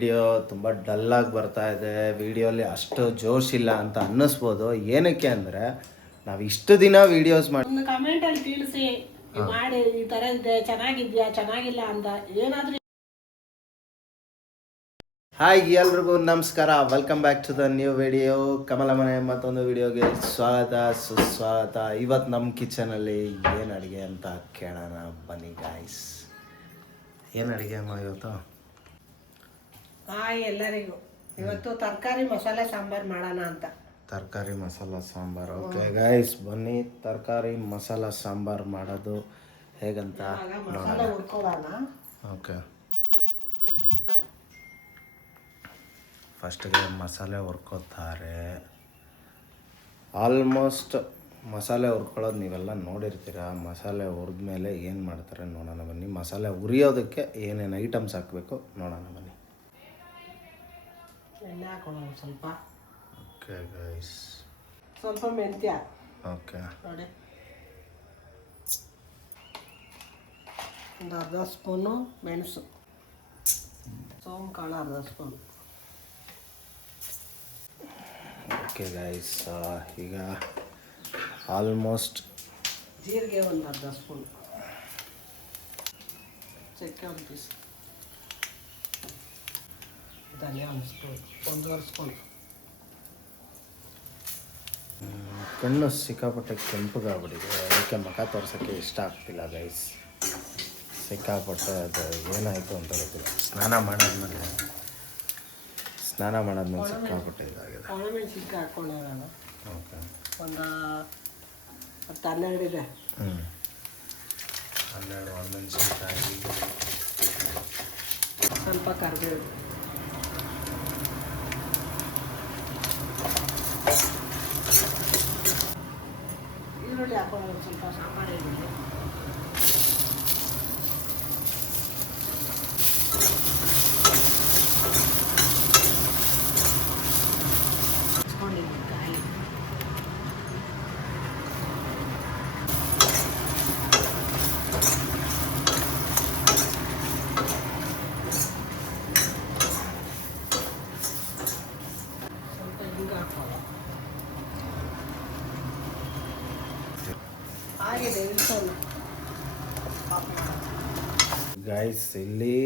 Video ತುಂಬ ಡಲ್ಲಾಗಿ ಬರ್ತಾ ಇದೆ. ವಿಡಿಯೋಲಿ ಅಷ್ಟು ಜೋಶ್ ಇಲ್ಲ ಅಂತ ಅನ್ನಿಸ್ಬೋದು. ಏನಕ್ಕೆ ಅಂದರೆ ನಾವು ಇಷ್ಟು ದಿನ ವಿಡಿಯೋಸ್ ಒಂದು ಕಮೆಂಟಲ್ಲಿ ತಿಳಿಸಿ ಮಾಡಿ ಈ ಥರ ಇದೆ, ಚೆನ್ನಾಗಿದ್ಯಾ ಚೆನ್ನಾಗಿಲ್ಲ ಅಂತ ಏನಾದರೂ. ಹಾಯ್ ಎಲ್ರಿಗೂ ನಮಸ್ಕಾರ, welcome back to the new video. Kamala ಮನೆ ಮತ್ತೊಂದು ವಿಡಿಯೋಗೆ ಸ್ವಾಗತ ಸುಸ್ವಾಗತ. ಇವತ್ತು ನಮ್ಮ ಕಿಚನಲ್ಲಿ ಏನು ಅಡುಗೆ ಅಂತ ಕೇಳೋಣ ಬನ್ನಿ ಗಾಯ್ಸ್. ಏನು ಅಡುಗೆ ಅಮ್ಮ ಇವತ್ತು? ಹಾಯ್ ಎಲ್ಲರಿಗೂ. ಇವತ್ತು ತರಕಾರಿ ಮಸಾಲೆ ಸಾಂಬಾರು ಮಾಡೋಣ ಅಂತ. ತರಕಾರಿ ಮಸಾಲ ಸಾಂಬಾರು. ಓಕೆ ಗೈಸ್, ಬನ್ನಿ ತರಕಾರಿ ಮಸಾಲ ಸಾಂಬಾರು ಮಾಡೋದು ಹೇಗಂತ ಮಸಾಲೆ ಹುರ್ಕೊಳ್ಳೋಣ. ಓಕೆ, ಫಸ್ಟಿಗೆ ಮಸಾಲೆ ಹುರ್ಕೋತಾರೆ. ಆಲ್ಮೋಸ್ಟ್ ಮಸಾಲೆ ಹುರ್ಕೊಳ್ಳೋದು ನೀವೆಲ್ಲ ನೋಡಿರ್ತೀರ. ಮಸಾಲೆ ಹುರಿದ್ಮೇಲೆ ಏನು ಮಾಡ್ತಾರೆ ನೋಡೋಣ ಬನ್ನಿ. ಮಸಾಲೆ ಹುರಿಯೋದಕ್ಕೆ ಏನೇನು ಐಟಮ್ಸ್ ಹಾಕಬೇಕು ನೋಡೋಣ ಬನ್ನಿ. ಎಣ್ಣೆ ಹಾಕೋಣ ಸ್ವಲ್ಪ. ಓಕೆ ಗೈಸ್, ಸ್ವಲ್ಪ ಮೆಂತ್ಯ. ಓಕೆ, ನೋಡಿ ಒಂದು ಅರ್ಧ ಸ್ಪೂನು ಮೆಣಸು, ಸೋಂಪು ಕಾಳು ಅರ್ಧ ಸ್ಪೂನ್. ಓಕೆ ಗೈಸ್, ಈಗ ಆಲ್ಮೋಸ್ಟ್ ಜೀರಿಗೆ ಒಂದು ಅರ್ಧ ಸ್ಪೂನ್, ಚಕ್ಕೆ ಒಂದು ಪೀಸ್, ಧನಿಯಾ ಒಂದು ಸ್ಪೂನ್, 1.5 ಸ್ಪೂನ್. ಕಣ್ಣು ಸಿಕ್ಕಾಪಟ್ಟೆ ಕೆಂಪಗಾಗ್ಬಿಟ್ಟಿದೆ, ಅದಕ್ಕೆ ಮುಖ ತೋರ್ಸೋಕ್ಕೆ ಇಷ್ಟ ಆಗ್ತಿಲ್ಲ ಗೈಸ್. ಸಿಕ್ಕಾಪಟ್ಟೆ ಅದು ಏನಾಯಿತು ಅಂತ ಗೊತ್ತಿಲ್ಲ. ಸ್ನಾನ ಮಾಡಾದ್ಮೇಲೆ ಸಿಕ್ಕಾಪಟ್ಟೆ ಇದಾಗಿದೆ. ಒಣಮೆಣಸಿನ್ಕಾಯಿ ಹಾಕ್ಕೊಳ್ಳೋಣ. ಓಕೆ, ಒಂದು 10-12 ಇದೆ. 12 ಒಣಮೆಣಸಿನ್ಕಾಯಿ, ಸ್ವಲ್ಪ ಕರಿಬೇವು, ಈರುಳ್ಳಿ ಹಾಕೊಳ್ಳೋಣ. ಸ್ವಲ್ಪ ಸಾಂಬಾರು ಈರುಳ್ಳಿ, ಕಾಯಿ, ಸ್ವಲ್ಪ ಹಿಂಗೆ ಹಾಕೋಣ. ಆಗಿದೆ ಇಳಿಸೋಣ. ಗೈಸ್ ಇಲ್ಲಿ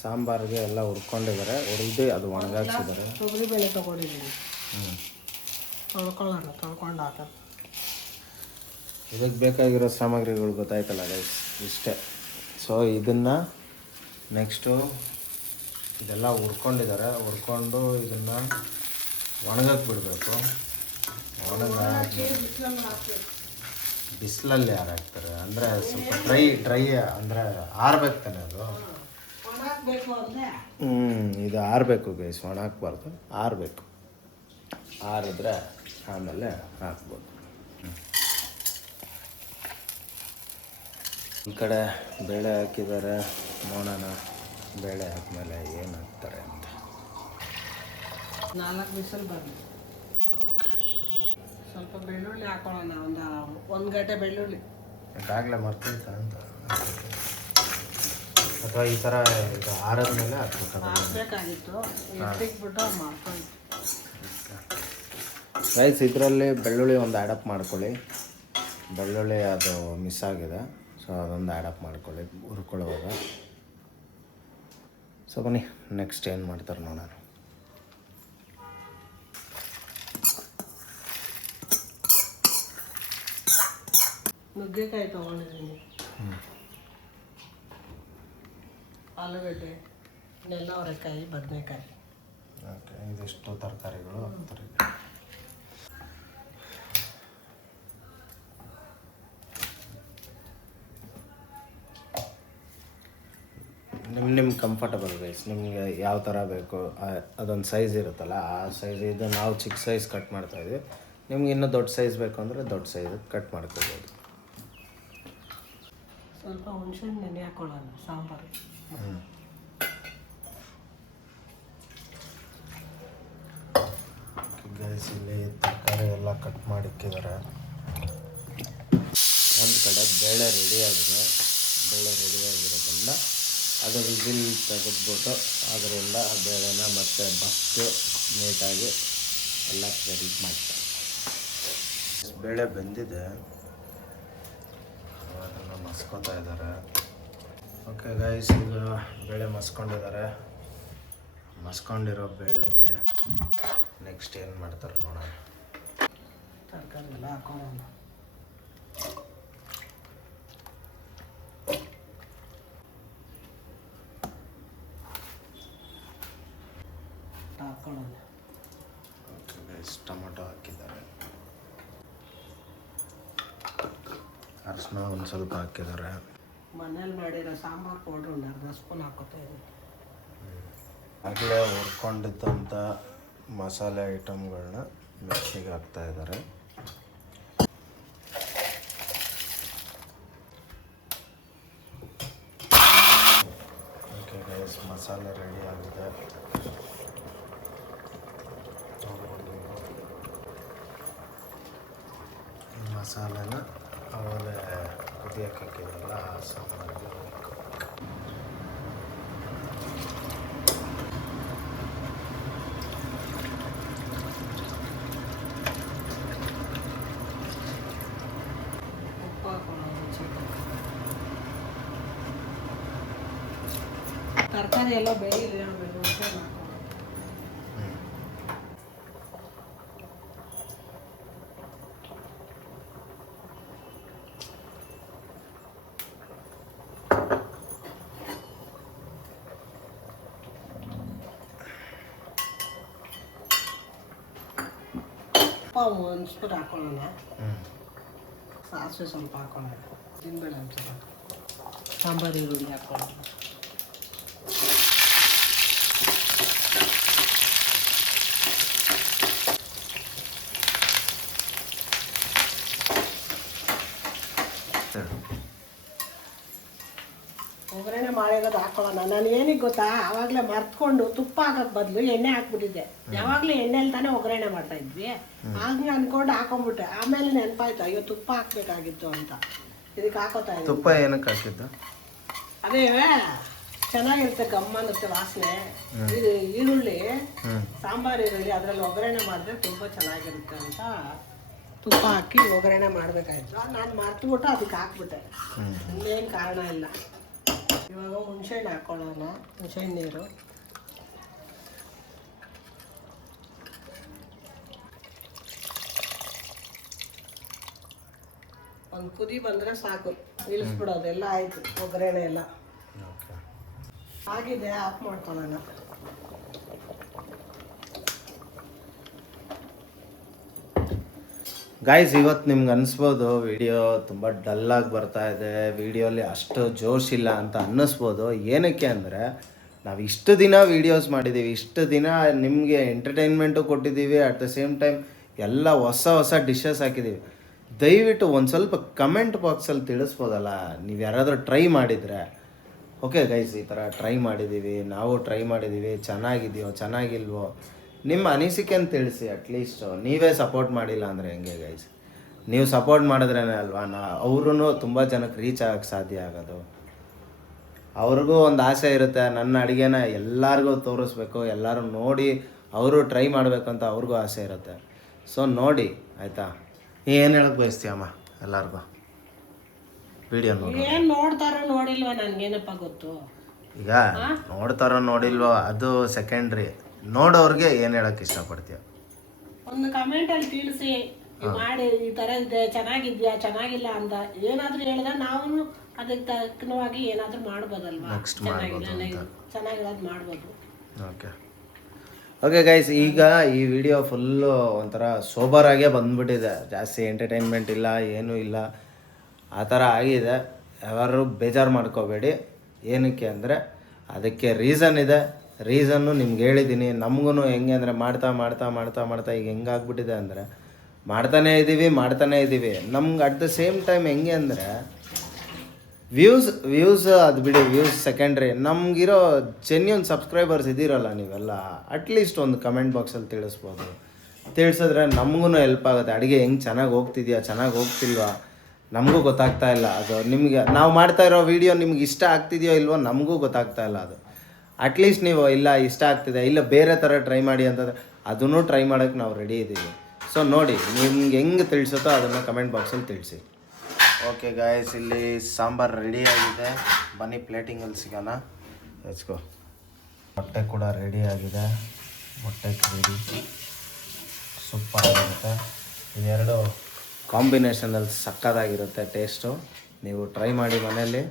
ಸಾಂಬಾರಿಗೆ ಎಲ್ಲ ಹುರ್ಕೊಂಡಿದ್ದಾರೆ. ಹುರಿದು ಅದು ಒಣಗಾಕ್ಸಿದ್ದಾರೆ. ತೊಗರಿಬೇಳೆ ತೊಗೊಂಡಿದ್ದೀನಿ, ತೊಳ್ಕೊಂಡು ಹಾಕೋಣ. ಇದಕ್ಕೆ ಬೇಕಾಗಿರೋ ಸಾಮಗ್ರಿಗಳು ಗೊತ್ತಾಯ್ತಲ್ಲ ಗೈಸ್, ಇಷ್ಟೇ. ಸೊ ಇದನ್ನು ನೆಕ್ಸ್ಟು ಇದೆಲ್ಲ ಹುರ್ಕೊಂಡಿದ್ದಾರೆ. ಹುರ್ಕೊಂಡು ಇದನ್ನು ಒಣಗಕ್ಕೆ ಬಿಡಬೇಕು. ಬಿಸಿಲಲ್ಲಿ ಯಾರು ಹಾಕ್ತಾರೆ ಅಂದರೆ ಸ್ವಲ್ಪ ಡ್ರೈ ಅಂದರೆ ಆರ್ಬೇಕು ತಾನೆ ಅದು. ಇದು ಆರಬೇಕು ಗೈಸ್, ಒಣ ಹಾಕ್ಬಾರ್ದು, ಆರಬೇಕು. ಆರಿದ್ರೆ ಆಮೇಲೆ ಹಾಕ್ಬೋದು. ಈ ಕಡೆ ಬೇಳೆ ಹಾಕಿದ್ದಾರೆ, ನೋಡೋಣ ಬೇಳೆ ಹಾಕಿದ್ಮೇಲೆ ಏನು ಹಾಕ್ತಾರೆ ಅಂತ. 4 ವಿಸಲ್ ಬರಲಿ. ಸ್ವಲ್ಪ ಬೆಳ್ಳುಳ್ಳಿ ಹಾಕೊಳ್ಳೋಣ, ಒಂದು ಗಂಟೆ ಬೆಳ್ಳುಳ್ಳಿ. ಯಾಕಾಗಲೇ ಮರ್ತೈತ ಅಂತ, ಅಥವಾ ಈ ಥರ ಈಗ ಆರದ್ಮೇಲೆ ಹಾಕಬೇಕಾಗಿತ್ತು, ಎತ್ತಿಕ್ಬಿಟ್ಟು ಮಾಡ್ಕೊಂಡು. ರೈಸ್ ಇದರಲ್ಲಿ ಬೆಳ್ಳುಳ್ಳಿ ಒಂದು ಆ್ಯಡಪ್ ಮಾಡ್ಕೊಳ್ಳಿ. ಬೆಳ್ಳುಳ್ಳಿ ಅದು ಮಿಸ್ ಆಗಿದೆ, ಸೊ ಅದೊಂದು ಆ್ಯಡಪ್ ಮಾಡ್ಕೊಳ್ಳಿ ಹುರ್ಕೊಳ್ಳುವಾಗ. ಸೊ ಬನ್ನಿ ನೆಕ್ಸ್ಟ್ ಏನು ಮಾಡ್ತಾರೆ ನೋಡೋಣ. ನುಗ್ಗೆಕಾಯಿ ತೊಗೊಂಡಿದ್ದೀನಿ, ಆಲೂಗಡ್ಡೆ, ನೆಲ್ಲವರೆಕಾಯಿ, ಬದನೆಕಾಯಿ. ಓಕೆ, ಇದಿಷ್ಟು ತರಕಾರಿಗಳು ಹಾಕ್ತಾರೆ. ನಿಮ್ಮ ಕಂಫರ್ಟಬಲ್ ಗೈಸ್, ನಿಮಗೆ ಯಾವ ಥರ ಬೇಕು ಅದೊಂದು ಸೈಜ್ ಇರುತ್ತಲ್ಲ, ಆ ಸೈಜ್. ಇದು ನಾವು ಚಿಕ್ಕ ಸೈಜ್ ಕಟ್ ಮಾಡ್ತಾಯಿದ್ವಿ. ನಿಮ್ಗೆ ಇನ್ನೂ ದೊಡ್ಡ ಸೈಜ್ ಬೇಕು ಅಂದರೆ ದೊಡ್ಡ ಸೈಜ್ ಕಟ್ ಮಾಡ್ಕೋಬೋದು. ಸ್ವಲ್ಪ ಹುಣಸೆಹಣ್ಣು ನೆನೆ ಹಾಕೊಳ್ಳೋಣ ಸಾಂಬಾರು. ಗೈಸ್ ಇಲ್ಲಿ ತರಕಾರಿ ಎಲ್ಲ ಕಟ್ ಮಾಡಿಕ್ಕಿದ್ದಾರೆ. ಒಂದು ಕಡೆ ಬೇಳೆ ರೆಡಿಯಾಗಿದೆ. ಬೇಳೆ ರೆಡಿಯಾಗಿರೋದ್ರಿಂದ ಅದು ವಿಸಿಲ್ ತೆಗೆದ್ಬಿಟ್ಟು ಅದರಿಂದ ಬೇಳೆನ ಮತ್ತೆ ಬಸ್ತು ನೀಟಾಗಿ ಎಲ್ಲ ರೆಡಿ ಮಾಡ್ತಾರೆ. ಬೇಳೆ ಬೆಂದಿದೆ, ಅದನ್ನು ಮಸ್ಕೊತಾ ಇದ್ದಾರೆ. ಓಕೆ ಗೈಸ್, ಈಗ ಬೇಳೆ ಮಸ್ಕೊಂಡಿದ್ದಾರೆ. ಮಸ್ಕೊಂಡಿರೋ ಬೇಳೆಗೆ ನೆಕ್ಸ್ಟ್ ಏನು ಮಾಡ್ತಾರೆ ನೋಡೋಣ. ತರಕಾರಿ ಎಲ್ಲ ಹಾಕೊಳ್ಳೋಣ. ಓಕೆ ಗೈಸ್, ಟೊಮೊಟೊ ಹಾಕಿದ್ದಾರೆ, ಅರಿಶಿನ ಒಂದು ಸ್ವಲ್ಪ ಹಾಕಿದ್ದಾರೆ. ಮನೇಲಿ ಮಾಡಿರೋ ಸಾಂಬಾರು ಪೌಡ್ರ್ ಒಂದು ಅರ್ಧ ಸ್ಪೂನ್ ಹಾಕೋತಾ ಇದ್ದೀನಿ. ಆಗಲೇ ಹುರ್ಕೊಂಡಿದ್ದಂಥ ಮಸಾಲೆ ಐಟಮ್ಗಳನ್ನ ಮಿಕ್ಸಿಗೆ ಹಾಕ್ತಾ ಇದ್ದಾರೆ. ಓಕೆ ಗೈಸ್, ಮಸಾಲೆ ರೆಡಿ ಆಗಿದೆ. ಈ ಮಸಾಲೆನ ಆಮೇಲೆ ಕುದಿಯಕ್ಕೆ ಹಾಕಿದ್ರಲ್ಲ ಆ ಸಾಂಬಾರಿಗೆ ಉಪ್ಪು ಹಾಕೊಳ್ಳೋಣ. ತರಕಾರಿ ಎಲ್ಲ ಬೇಯಿರಿ, ಆಮೇಲೆ ಹುಣಸೆ ಹಾಕೋಣ. ಒಂದು ಸ್ಪೂನ್ ಹಾಕೊಳ್ಳೋಣ. ಸಾಸಿವೆ ಸ್ವಲ್ಪ ಹಾಕೊಳ್ಳೋಣ. ದಿನಬೇಳೆ ಒಂದು ಸ್ವಲ್ಪ ಸಾಂಬಾರು ಈರುಳ್ಳಿ ಹಾಕೊಳ್ಳೋಣ. ಒಗ್ಗರಣೆ ಮಾಡಿರೋದು ಹಾಕೊಳ್ಳೋಣ. ನಾನು ಏನಿಗೆ ಗೊತ್ತಾ, ಆವಾಗಲೇ ಮರ್ತ್ಕೊಂಡು ತುಪ್ಪ ಹಾಕೋಕ್ಕೆ ಬದಲು ಎಣ್ಣೆ ಹಾಕ್ಬಿಟ್ಟಿದ್ದೆ. ಯಾವಾಗಲೂ ಎಣ್ಣೆಲಿ ತಾನೇ ಒಗ್ಗರಣೆ ಮಾಡ್ತಾ ಇದ್ವಿ. ಆಗ ಅನ್ಕೊಂಡು ಹಾಕೊಂಡ್ಬಿಟ್ಟೆ. ಆಮೇಲೆ ನೆನಪಾಯ್ತು, ಅಯ್ಯೋ ತುಪ್ಪ ಹಾಕ್ಬೇಕಾಗಿತ್ತು ಅಂತ. ಇದಕ್ಕೆ ಹಾಕೋತಾ ಇದ್ದೆ. ತುಪ್ಪ ಏನಕ್ಕೆ ಹಾಕಿದ್ದು? ಅದೇ ಚೆನ್ನಾಗಿರುತ್ತೆ, ಗಮ್ಮ ಅನ್ನುತ್ತೆ ವಾಸನೆ. ಇದು ಈರುಳ್ಳಿ, ಸಾಂಬಾರು ಈರುಳ್ಳಿ ಅದರಲ್ಲಿ ಒಗ್ಗರಣೆ ಮಾಡಿದ್ರೆ ತುಂಬ ಚೆನ್ನಾಗಿರುತ್ತೆ ಅಂತ ತುಪ್ಪ ಹಾಕಿ ಒಗ್ಗರಣೆ ಮಾಡಬೇಕಾಯ್ತು. ನಾನು ಮರ್ತ್ಬಿಟ್ಟು ಅದಕ್ಕೆ ಹಾಕ್ಬಿಟ್ಟೆ. ಇನ್ನೇನು ಕಾರಣ ಇಲ್ಲ. ಇವಾಗ ಹುಣಸೆಹಣ್ಣು ಹಾಕೊಳ್ಳೋಣ. ಹುಣಸೆಹಣ್ಣು ನೀರು ಒಂದು ಕುದಿ ಬಂದರೆ ಸಾಕು, ನಿಲ್ಲಿಸ್ಬಿಡೋದು. ಎಲ್ಲ ಆಯಿತು, ಒಗ್ಗರಣೆ ಎಲ್ಲ ಆಗಿದೆ. ಆಫ್ ಮಾಡ್ಕೊಳ್ಳೋಣ. ಗಾಯ್ಸ್, ಇವತ್ತು ನಿಮ್ಗೆ ಅನಿಸ್ಬೋದು ವಿಡಿಯೋ ತುಂಬ ಡಲ್ಲಾಗಿ ಬರ್ತಾ ಇದೆ, ವಿಡಿಯೋಲಿ ಅಷ್ಟು ಜೋಶ್ ಇಲ್ಲ ಅಂತ ಅನ್ನಿಸ್ಬೋದು. ಏನಕ್ಕೆ ಅಂದರೆ ನಾವು ಇಷ್ಟು ದಿನ ವೀಡಿಯೋಸ್ ಮಾಡಿದ್ದೀವಿ, ಇಷ್ಟು ದಿನ ನಿಮಗೆ ಎಂಟರ್ಟೈನ್ಮೆಂಟು ಕೊಟ್ಟಿದ್ದೀವಿ, ಅಟ್ ದ ಸೇಮ್ ಟೈಮ್ ಎಲ್ಲ ಹೊಸ ಹೊಸ ಡಿಶಸ್ ಹಾಕಿದ್ದೀವಿ. ದಯವಿಟ್ಟು ಒಂದು ಸ್ವಲ್ಪ ಕಮೆಂಟ್ ಬಾಕ್ಸಲ್ಲಿ ತಿಳಿಸ್ಬೋದಲ್ಲ, ನೀವು ಯಾರಾದರೂ ಟ್ರೈ ಮಾಡಿದರೆ. ಓಕೆ ಗೈಸ್, ಈ ಥರ ಟ್ರೈ ಮಾಡಿದ್ದೀವಿ, ನಾವು ಟ್ರೈ ಮಾಡಿದ್ದೀವಿ, ಚೆನ್ನಾಗಿದೆಯೋ ಚೆನ್ನಾಗಿಲ್ವೋ ನಿಮ್ಮ ಅನಿಸಿಕೆ ಅಂತ ತಿಳಿಸಿ. ಅಟ್ಲೀಸ್ಟು ನೀವೇ ಸಪೋರ್ಟ್ ಮಾಡಿಲ್ಲ ಅಂದರೆ ಹೆಂಗೆ ಗೈಸ್? ನೀವು ಸಪೋರ್ಟ್ ಮಾಡಿದ್ರೇ ಅಲ್ವಾ ಅವ್ರೂ ತುಂಬ ಜನಕ್ಕೆ ರೀಚ್ ಆಗೋಕ್ಕೆ ಸಾಧ್ಯ ಆಗೋದು. ಅವ್ರಿಗೂ ಒಂದು ಆಸೆ ಇರುತ್ತೆ, ನನ್ನ ಅಡುಗೆನ ಎಲ್ಲರಿಗೂ ತೋರಿಸ್ಬೇಕು, ಎಲ್ಲರೂ ನೋಡಿ ಅವರು ಟ್ರೈ ಮಾಡಬೇಕು ಅಂತ ಅವ್ರಿಗೂ ಆಸೆ ಇರುತ್ತೆ. ಸೊ ನೋಡಿ, ಆಯಿತಾ? ಏನು ಹೇಳಕ್ಕೆ ಬಯಸ್ತೀಯಮ್ಮ ಎಲ್ಲರಿಗೂ? ವಿಡಿಯೋ ನೋಡಿ ಏನು ನೋಡ್ತಾರೋ ನೋಡಿಲ್ವ ನನಗೇನಪ್ಪ ಗೊತ್ತು. ಈಗ ನೋಡ್ತಾರೋ ನೋಡಿಲ್ವೋ ಅದು ಸೆಕೆಂಡ್ರಿ. ನೋಡೋರಿಗೆ ಏನು ಹೇಳಕ್ಕೆ ಇಷ್ಟಪಡ್ತೀಯ? ಒಂದು ಕಮೆಂಟಲ್ಲಿ ತಿಳಿಸಿ, ಮಾಡಿ ಈ ಥರ ಇದೆ, ಚೆನ್ನಾಗಿದ್ಯಾ ಚೆನ್ನಾಗಿಲ್ಲ ಅಂತ ಏನಾದರೂ ಹೇಳಿದ್ರೆ ನಾವು ಅದಕ್ಕೆ ತಕ್ಕನವಾಗಿ ಏನಾದರೂ ಮಾಡ್ಬೋದಲ್ವಾ? ನೆಕ್ಸ್ಟ್ ಚೆನ್ನಾಗಿರೋದು ಮಾಡ್ಬೋದು. ಓಕೆ ಗೈಸ್, ಈಗ ಈ ವಿಡಿಯೋ ಫುಲ್ಲು ಒಂಥರ ಸೋಬರಾಗೇ ಬಂದ್ಬಿಟ್ಟಿದೆ. ಜಾಸ್ತಿ ಎಂಟರ್ಟೈನ್ಮೆಂಟ್ ಇಲ್ಲ, ಏನೂ ಇಲ್ಲ, ಆ ಥರ ಆಗಿದೆ. ಯಾರು ಬೇಜಾರು ಮಾಡ್ಕೋಬೇಡಿ. ಏನಕ್ಕೆ ಅಂದರೆ ಅದಕ್ಕೆ ರೀಸನ್ ಇದೆ. ರೀಸನ್ನು ನಿಮ್ಗೆ ಹೇಳಿದ್ದೀನಿ. ನಮಗೂ ಹೆಂಗೆ ಅಂದರೆ ಮಾಡ್ತಾ ಮಾಡ್ತಾ ಮಾಡ್ತಾ ಮಾಡ್ತಾ ಈಗ ಹೆಂಗಾಗ್ಬಿಟ್ಟಿದೆ ಅಂದರೆ ಮಾಡ್ತಾನೇ ಇದ್ದೀವಿ. ನಮ್ಗೆ ಅಟ್ ದ ಸೇಮ್ ಟೈಮ್ ಹೆಂಗೆ ಅಂದರೆ ವ್ಯೂಸ್ ಅದು ಬಿಡಿ, ವ್ಯೂಸ್ ಸೆಕೆಂಡ್ರಿ. ನಮಗಿರೋ ಜೆನ್ಯೂನ್ ಸಬ್ಸ್ಕ್ರೈಬರ್ಸ್ ಇದ್ದೀರಲ್ಲ ನೀವೆಲ್ಲ, ಅಟ್ಲೀಸ್ಟ್ ಒಂದು ಕಮೆಂಟ್ ಬಾಕ್ಸಲ್ಲಿ ತಿಳಿಸ್ಬೋದು. ತಿಳಿಸಿದ್ರೆ ನಮಗೂ ಹೆಲ್ಪ್ ಆಗುತ್ತೆ. ಅಡುಗೆ ಹೆಂಗೆ ಚೆನ್ನಾಗಿ ಹೋಗ್ತಿದ್ಯಾ, ಚೆನ್ನಾಗಿ ಹೋಗ್ತಿಲ್ವಾ, ನಮಗೂ ಗೊತ್ತಾಗ್ತಾ ಇಲ್ಲ ಅದು. ನಿಮಗೆ ನಾವು ಮಾಡ್ತಾ ಇರೋ ವಿಡಿಯೋ ನಿಮ್ಗೆ ಇಷ್ಟ ಆಗ್ತಿದೆಯೋ ಇಲ್ವೋ ನಮಗೂ ಗೊತ್ತಾಗ್ತಾ ಇಲ್ಲ ಅದು. ಅಟ್ಲೀಸ್ಟ್ ನೀವು ಇಲ್ಲ ಇಷ್ಟ ಆಗ್ತಿದೆ, ಇಲ್ಲ ಬೇರೆ ಥರ ಟ್ರೈ ಮಾಡಿ ಅಂತಂದರೆ ಅದನ್ನು ಟ್ರೈ ಮಾಡೋಕ್ಕೆ ನಾವು ರೆಡಿ ಇದ್ದೀವಿ. ಸೊ ನೋಡಿ, ನಿಮ್ಗೆ ಹೆಂಗೆ ತಿಳಿಸುತ್ತೋ ಅದನ್ನು ಕಮೆಂಟ್ ಬಾಕ್ಸಲ್ಲಿ ತಿಳಿಸಿ. ಓಕೆ ಗಾಯ್ಸ್, ಇಲ್ಲಿ ಸಾಂಬಾರು ರೆಡಿ ಆಗಿದೆ. ಬನ್ನಿ ಪ್ಲೇಟಿಂಗಲ್ಲಿ ಸಿಗೋಣ. ಹೆಚ್ಕೋ. ಮೊಟ್ಟೆ ಕೂಡ ರೆಡಿ ಆಗಿದೆ. ಮೊಟ್ಟೆ ರೆಡಿ, ಸೂಪರ್ ಆಗಿರುತ್ತೆ. ಇದೆರಡು ಕಾಂಬಿನೇಷನಲ್ಲಿ ಸಕ್ಕತ್ತಾಗಿರುತ್ತೆ ಟೇಸ್ಟು. ನೀವು ಟ್ರೈ ಮಾಡಿ ಮನೆಯಲ್ಲಿ.